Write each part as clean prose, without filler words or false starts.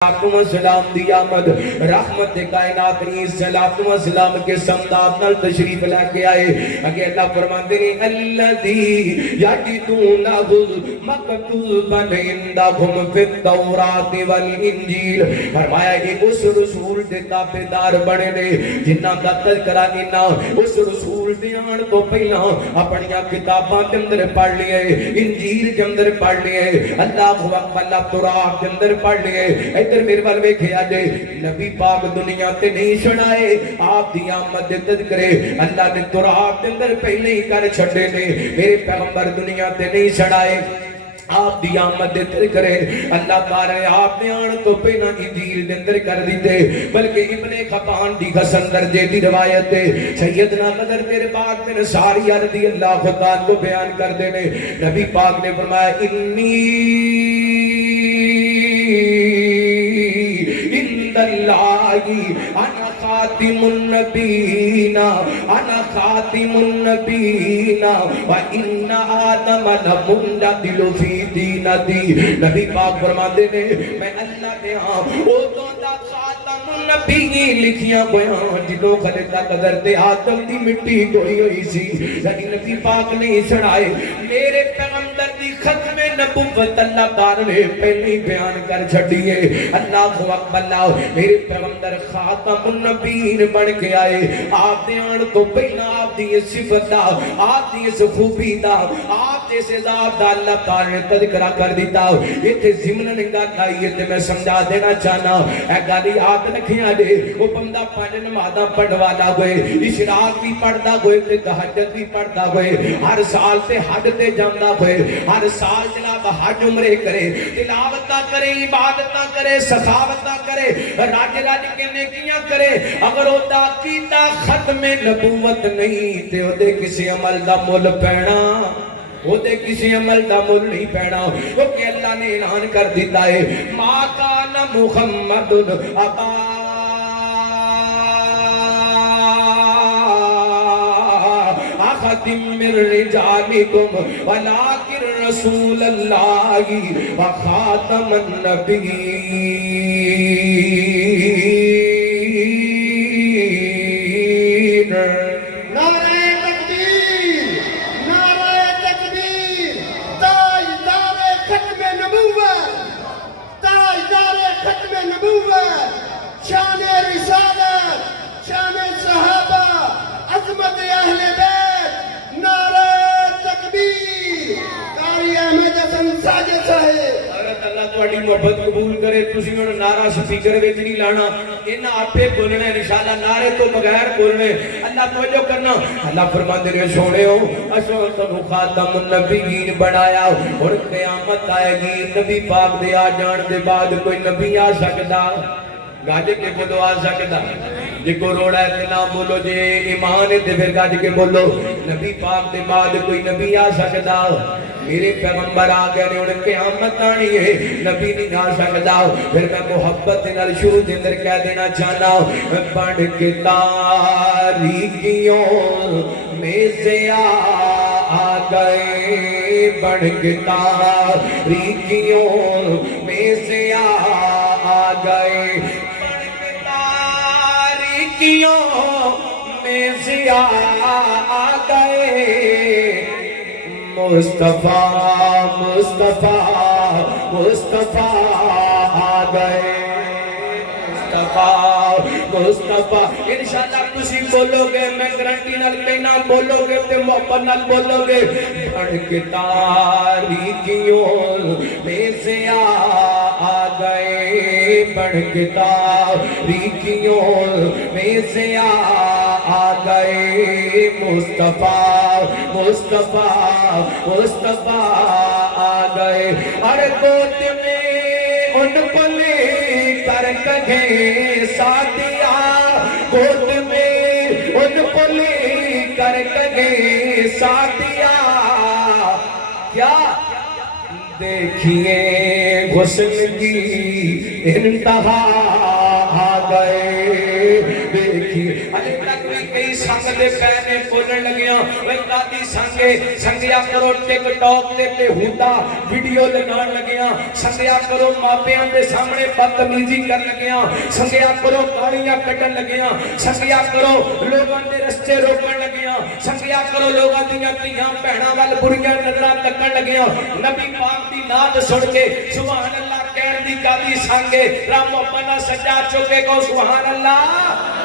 سلام دی آمد رحمت کائنات نے صلاۃ و سلام کے سمداد نال تشریف لے کے آئے اگے اللہ فرماندے نے الذی یجدونہ مکتوبا عندہم فی التوراۃ والانجیل فرمایا یہ اس رسول دے تابعدار بنے نے جنہاں دا تذکرہ انہاں اس رسول دے آن تو پہلا اپنی کتاباں دے اندر پڑھ لیے انجیل دے اندر پڑھ لیے اللہ اکبر تورات دے اندر پڑھ لیے ادھر میرے بال ویکھیا جے نبی پاک دنیا تے نہیں چھڑائے آپ دی آمد دے تذکرے اللہ نے تورات دے اندر پہلے ہی کر چھڈے نے میرے پیغمبر دنیا تے نہیں چھڑائے آپ دی آمد دے تذکرے اللہ تعالی آپ نے آن تو پہلا انجیل دے اندر کر دیتے بلکہ ابن خبان دی حسن درجے دی روایت ہے سیدنا قدر میرے بعد میں ساری رضی اللہ تعالی کو بیان کر دینے نبی پاک نے فرمایا اللہ انا خاتم النبیین انا خاتم النبیین وان آدم لمنجدل فی دینتی نبی پاک فرماتے ہیں میں اللہ نے ہاں او تو دا خاتم النبیین لکھیاں بیان جنہوں خلقہ قدر تے آدم دی مٹی گوئی ہوئی سی لیکن نبی پاک نے سڑائے میرے پیغمبر دی ختم نبوت اللہ تعالی نے پہلی بیان کر چھڑیے اللہ اکبر اللہ میرے پیغمبر خاتم النبیین بن کے آئے آپ نے آن تو پہلا آپ دی صفت دا آپ دی خوبی دا آپ دی ذات دا اللہ تعالی نے تذکرہ کر دیتا یہ تے ضمن نگاہ آئیے تے میں سمجھا دینا چاہنا اے گالی یاد رکھیاں دے وہ بندہ پانچ نمازاں پڑھوانا ہوئے اشراق بھی پڑھدا ہوئے تے تہجد بھی پڑھدا ہوئے ہر سال تے حج تے جاندا ہوئے ہر سال جناب حج عمرے کرے تلاوت کرے عبادت کرے سخاوت کرے راج راج کے نیکیاں کرے اگر وہ دا کیتا ختم نبوت نہیں تے او دے کسی عمل دا مل پینا وہ دے کسی عمل دا مل نہیں پینا کیونکہ اللہ نے اعلان کر دیتا ہے ما کان محمد ابا من رجالکم ولکن رسول اللہ وخاتم النبیین نعرہ تکبیر نعرہ تکبیر تاجدار ختم نبوت تاجدار ختم نبوت شان رسالت شان صحابہ عظمت اہل بیت نعرہ تکبیر قاری احمد حسن ساجد صاحب حضرت اللہ تواڈی محبت قبول کرے تسی ہن نعرہ سپیکر وچ نہیں لانا انہاں آپے بولنا ہے انشاءاللہ نعرے تو بغیر بولنے اللہ توجہ کرنا اللہ فرماتے ہیں سونےو اسو تنو خاتم النبیین بنایا اور قیامت آئے گی نبی پاک دے آ جان دے بعد کوئی نبی آ سکدا گاجے کے بولو آ سکدا جے کو روڑا ہے نہ بولو جے ایمان ہے تے پھر گاج کے بولو نبی پاک دے بعد کوئی نبی آ سکدا میرے پیغمبر آ گئے نے انہیں قیامت آنی ہے نبی نہیں آ سکدا پھر میں محبت نال شروع دے اندر کہہ دینا چاہنا پڑھ کے تاریکیوں میں سے آ گئے بڑھ کے تاریکیوں میں سے آ گئے میں سے آ گئے مصطفیٰ مصطفیٰ مصطفیٰ آ گئے مصطفیٰ مصطفیٰ انشاءاللہ تسی بولو گے میں گرانٹی نال کہنا بولو گے تے محبت نال بولو گے پڑھ کے تاریکیوں میں سے آ گئے بڑھ کے تاریکیوں میں سے آ گئے مصطفیٰ مصطفیٰ مصطفیٰ آ گئے اور گود میں ان کو لے کر کہیں ساتھیا گود میں ان کو لے کر کہیں ساتھیا کیا دیکھیے حسن کی انتہا آ گئے دیکھیے ابھی تک بھی کئی ਸੰਗ ਦੇ ਪੈਨੇ ਬੋਲਣ ਲੱਗਿਆ ਵੇ ਕਾਦੀ ਸੰਗੇ ਸੰਗਿਆ ਕਰੋ ਟਿਕ ਟੌਕ ਤੇ ਬੇਹੂਦਾ ਵੀਡੀਓ ਲਗਾਉਣ ਲੱਗਿਆ ਸੰਗਿਆ ਕਰੋ ਮਾਪਿਆਂ ਦੇ ਸਾਹਮਣੇ ਬਦਤਮੀਜ਼ੀ ਕਰਨ ਲੱਗਿਆ ਸੰਗਿਆ ਕਰੋ ਗਾਲੀਆਂ ਕੱਢਣ ਲੱਗਿਆ ਸੰਗਿਆ ਕਰੋ ਲੋਕਾਂ ਦੇ ਰਸਤੇ ਰੋਕਣ ਲੱਗਿਆ ਸੰਗਿਆ ਕਰੋ ਲੋਕਾਂ ਦੀਆਂ ਧੀਆਂ ਭੈਣਾਂ ਵੱਲ ਬੁਰੀਆਂ ਨਜ਼ਰਾਂ ਤੱਕਣ ਲੱਗਿਆ ਨਬੀ ਪਾਕ ਦੀ ਨਾਦ ਸੁਣ ਕੇ ਸੁਭਾਨ ਅੱਲਾਹ ਕਹਿਣ ਦੀ ਕਾਦੀ ਸੰਗੇ ਰੱਬ ਆਪਣਾ ਸੱਜਾ ਚੁੱਕੇ ਕੋ ਸੁਭਾਨ ਅੱਲਾਹ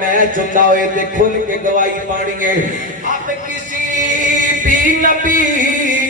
ਮੈਚ ਹੁੰਦਾ ਹੋਏ ਤੇ ਖੁੱਲ ਕੇ ਗਵਾਹੀ ਪਾਣੀ ਹੈ ਆਪ ਕਿਸੇ ਵੀ ਨਬੀ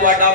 ਤੁਹਾਡਾ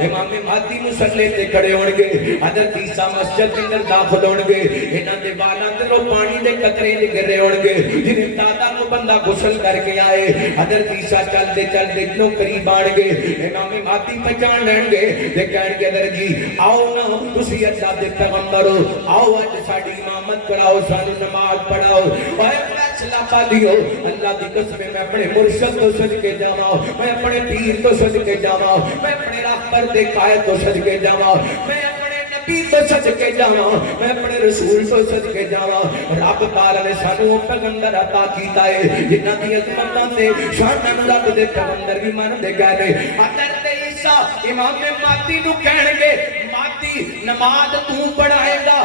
امام مہدی مصلی تے کھڑے ہون گے حضرت عیسیٰ مسجد کے اندر داخل ہون گے انہاں دے والاں تے پانی دے قطرے گر رہے ہون گے جنہیں دادا نو بندہ غسل کر کے آئے حضرت عیسیٰ چل دے اتنوں قریب آن گے امام مہدی پہچان لین گے تے کہن گے حضرت جی آؤ نا تسی اللہ دے پیغمبر ہو آؤ اج ساڈی امامت کراؤ سانو نماز پڑھاؤ اے فیصلہ پا لیو اللہ دی قسم میں اپنے مرشد تو سج کے جاواں میں اپنے پیر تو سج کے جاواں میں اپنے راہبر دے قائد تو سج کے جاواں میں اپنے نبی تو سج کے جاواں میں اپنے رسول تو سج کے جاواں رب تعالی نے سانو پیغمبر عطا کیتا ہے جنہاں دی عظمتاں تے شاناں نوں رب دے پیغمبر بھی من دے گئے نے حضرت عیسیٰ امام مہدی نو کہن گے مہدی نماز تو پڑھائے گا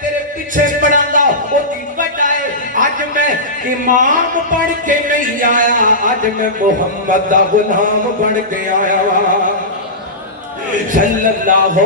تیرے پیچھے پڑھاں گا وہ دن بٹائے آج میں امام پڑھ کے نہیں آیا آج میں محمد دا غلام بن کے آیا صلی اللہ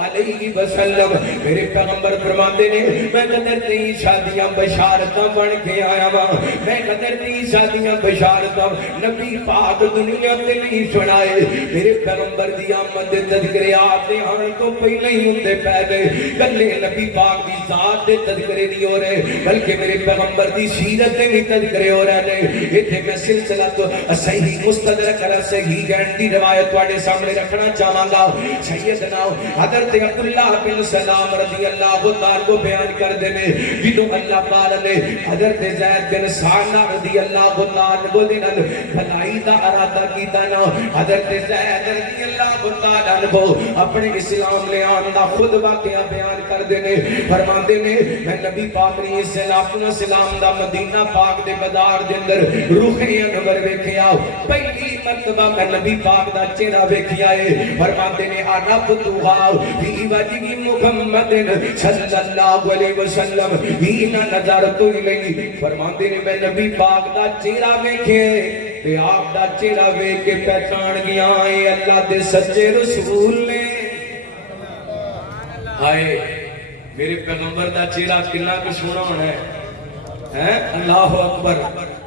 علیہ وسلم میرے پیغمبر فرماتے نے میں قدر نہیں شادیاں بشارتاں بن کے آیا ہاں میں قدر نہیں شادیاں بشارتاں نبی پاک دنیا تے نہیں سنائے میرے پیغمبر دی آمد دے تذکرے آپ دے آنے تو پہلے ہی ہوندے پہ گئے گلے نبی پاک دی ذات دے تذکرے نہیں ہو رہے بلکہ میرے پیغمبر دی سیرت دے بھی تذکرے ہو رہے ہیں اتنے میں سلسلہ تو صحیح مستدرک اور صحیح گھنٹ دی روایت واڑے سامنے رکھنا چاہاں گا سیدنا حضرت عبداللہ بن سلام رضی اللہ تعالیٰ کو بیان کر دینے جنہوں اللہ تعالیٰ نے حضرت زید بن سعدہ رضی اللہ تعالیٰ کو دنن بھلائی دا ارادہ کیتا نا حضرت زید رضی اللہ تعالیٰ کو اپنے اسلام لے آندا خود واقعہ بیان کر دینے فرما دینے میں نبی پاک نے سلام دا مدینہ پاک دے بازار دے اندر روح انور ویکھیا پہلی مرتبہ میں نبی پاک دا چہرہ ویکھیا ہے فرما دینے عرفتھا فی وجہ محمد صلی اللہ علیہ وسلم ہین نظرت الیہ فرماندے نے میں نبی پاک دا چہرہ ویکھے تے آپ دا چہرہ ویکھ کے پہچان گیا اے اللہ دے سچے رسول نے ہائے میرے پیغمبر دا چہرہ کتنا کو سونا ہونا ہے اللہ اکبر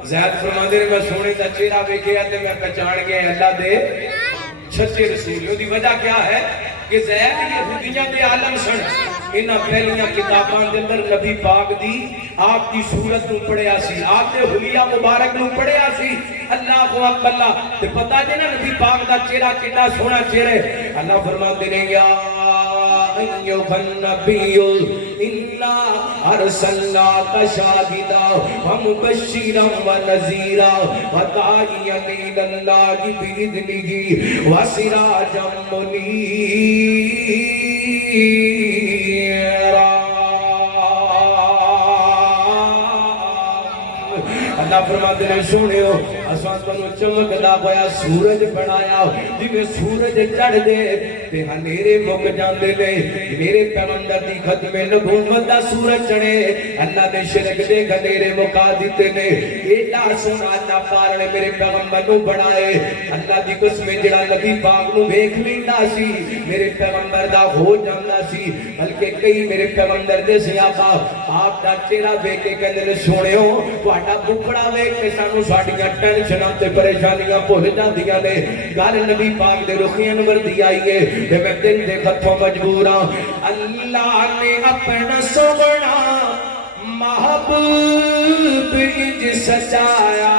زید فرماندے نے میں سونے دا چہرہ ویکھیا تے میں پہچان گیا اللہ دے سچے رسول دی وجہ کیا ہے کہ زید یہودیاں دے عالم سن انہاں پہلیاں کتاباں دے اندر نبی پاک دی آپ کی صورت نو پڑھیا سی آپ دے حلیہ مبارک نو پڑھیا سی اللہ اکبر تے پتہ جے نا نبی پاک دا چہرہ کتنا سونا چہرہ اللہ فرماتے ہیں یا ایھا النبی انا ارسلناک شاہدا ومبشرا ونذیرا وداعیا الی اللہ باذنہ وسراجا منیرا اللہ فرماتے ہیں سنیو اساں تانوں چمکدا ہویا سورج بنایا جویں سورج چڑھ دے تے ہنیرے مک جاندے نے میرے پیغمبر دی ختم نبوت دا سورج چڑھے اللہ نے شرک دے ہنیرے مکا دتے نے ایڈا سونا اللہ پاک نے میرے پیغمبر نو بنائے اللہ دی قسم جڑا نبی پاک نو ویکھ لیندا سی میرے پیغمبر دا ہو جاندا سی بلکہ کئی میرے پیغمبر دے صحابہ آپ دا چہرہ ویکھ کے کہندے نے سنیو تہاڈا بکڑا ویکھ کے سانو ساڈیاں ٹینشناں تے پریشانیاں بھول جاندیاں نے گل نبی پاک دے رخ انور دی آئی ہے تے میں دل دے ہتھوں مجبور ہاں اللہ نے اپنا سونا محبوب انج سجایا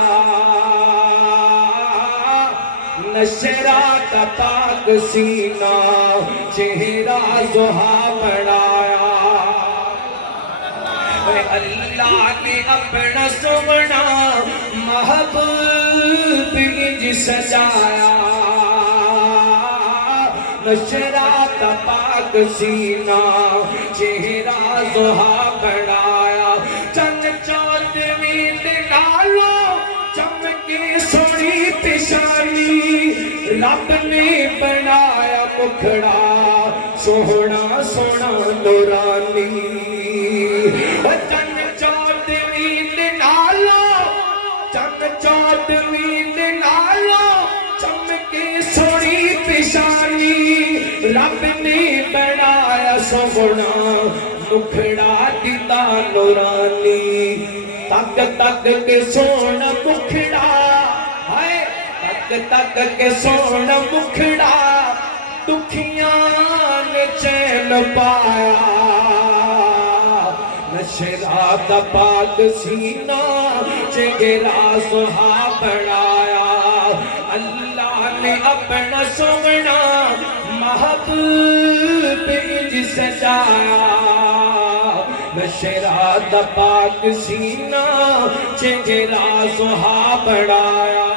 نشرات پاک سینہ چہرہ زہا بنایا اللہ نے اپنا سونا محبوب انج سجایا نشرات پاک سینہ چہرہ زہا بنایا چند چودویں نالو چمکی سونی پیشانی رب نے بنایا مکھڑا سونا سونا نورانی چند چودویں نالو چند چودویں نالو چمکی سونی پیشانی رب نے بنایا سونا مکھڑا دیتا نورانی تک تک کے سونا مکھڑا ہائے تک تک کے سونا مکھڑا دکھیاں نے چین پایا نشرا دا پاک سینہ چگرا سہا بڑھایا اللہ نے اپنا سونا محبوب انج سجایا نشرا دا پاک سینہ چگرا سہا بڑھایا